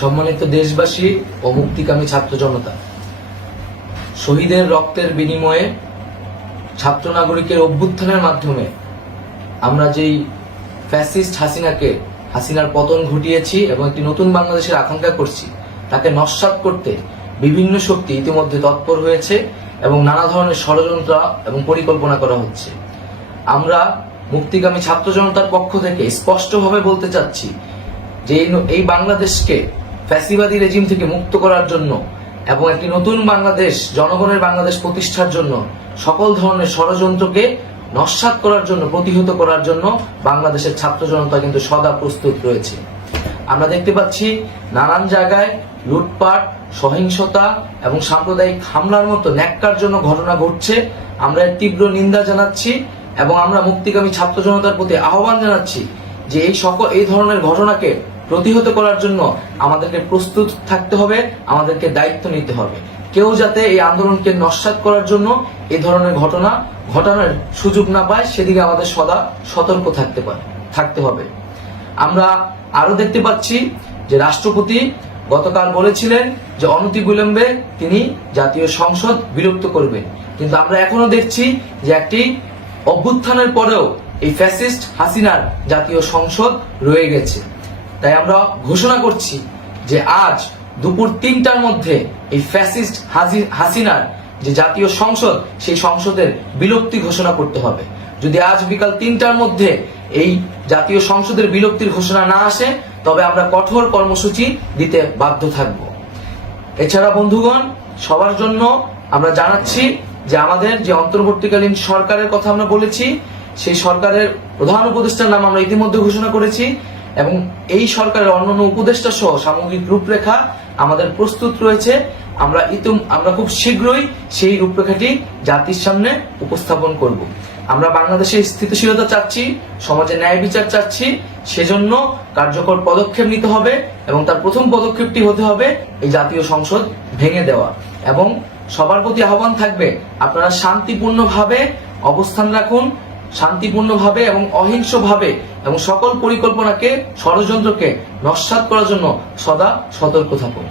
সম্মানিত দেশবাসী ও মুক্তিকামী ছাত্র জনতা, শহীদের রক্তের বিনিময়ে ছাত্র নাগরিকের অভ্যুত্থানের মাধ্যমে আমরা যেই ফ্যাসিস্ট হাসিনার পতন ঘটিয়েছি এবং একটি নতুন বাংলাদেশের আকাঙ্ক্ষা করছি, তাকে নস্যাৎ করতে বিভিন্ন শক্তি ইতিমধ্যে তৎপর হয়েছে এবং নানা ধরনের ষড়যন্ত্র এবং পরিকল্পনা করা হচ্ছে। আমরা মুক্তিকামী ছাত্র জনতার পক্ষ থেকে স্পষ্টভাবে বলতে চাচ্ছি যে এই বাংলাদেশকে ফ্যাসিবাদী রেজিম থেকে মুক্ত করার জন্য এবং একটি নতুন বাংলাদেশ, জনগণের বাংলাদেশ প্রতিষ্ঠার জন্য সকল ধরনের ষড়যন্ত্রকে নস্যাৎ করার জন্য, প্রতিহত করার জন্য বাংলাদেশের ছাত্র জনতা কিন্তু সদা প্রস্তুত রয়েছে। আমরা দেখতে পাচ্ছি নানান জায়গায় লুটপাট, সহিংসতা এবং সাম্প্রদায়িক হামলার মতো ন্যাক্কারজনক ঘটনা ঘটছে। আমরা এর তীব্র নিন্দা জানাচ্ছি এবং আমরা মুক্তিকামী ছাত্র জনতার প্রতি আহ্বান জানাচ্ছি যে এই ধরনের ঘটনাকে প্রতিহত করার জন্য আমাদেরকে প্রস্তুত থাকতে হবে, আমাদেরকে দায়িত্ব নিতে হবে। কেউ যাতে এই আন্দোলনকে নস্যাৎ করার জন্য এই ধরনের ঘটনা ঘটানোর সুযোগ না পায়, সেদিকে আমাদের সদা সতর্ক থাকতে হবে। আমরা আরো দেখতে পাচ্ছি যে রাষ্ট্রপতি গতকাল বলেছিলেন যে অনতিবিলম্বে তিনি জাতীয় সংসদ বিলুপ্ত করবেন, কিন্তু আমরা এখনো দেখছি যে একটি অভ্যুত্থানের পরেও এই ফ্যাসিস্ট হাসিনার জাতীয় সংসদ রয়ে গেছে। তাই আমরা ঘোষণা করছি যে আজ দুপুর ৩টার মধ্যে এই ফ্যাসিস্ট হাসিনার যে জাতীয় সংসদ, সেই সংসদের বিলুপ্তি ঘোষণা করতে হবে। যদি আজ বিকাল ৩টার মধ্যে এই জাতীয় সংসদের বিলুপ্তির ঘোষণা না আসে, তবে আমরা কঠোর কর্মসূচি দিতে বাধ্য থাকব। এছাড়া বন্ধুগণ, সবার জন্য আমরা জানাচ্ছি যে আমাদের যে অন্তর্বর্তীকালীন সরকারের কথা আমরা বলেছি, সেই সরকারের প্রধান উপদেষ্টার নাম আমরা ইতিমধ্যে ঘোষণা করেছি এবং এই সরকারের অন্যান্য উপদেষ্টা সহ সামগ্রিক রূপরেখা আমাদের প্রস্তুত রয়েছে। আমরা খুব শীঘ্রই সেই রূপরেখাটি জাতির সামনে উপস্থাপন করব। আমরা বাংলাদেশে স্থিতিশীলতা চাচ্ছি, সমাজে ন্যায় বিচার চাচ্ছি, সেজন্য কার্যকর পদক্ষেপ নিতে হবে এবং তার প্রথম পদক্ষেপটি হতে হবে এই জাতীয় সংসদ ভেঙে দেওয়া। এবং সবার প্রতি আহ্বান থাকবে, আপনারা শান্তিপূর্ণভাবে অবস্থান রাখুন, শান্তিপূর্ণভাবে এবং অহিংসভাবে এবং সকল পরিকল্পনাকে, ষড়যন্ত্রকে নস্যাৎ করার জন্য সদা সতর্ক থাকুন।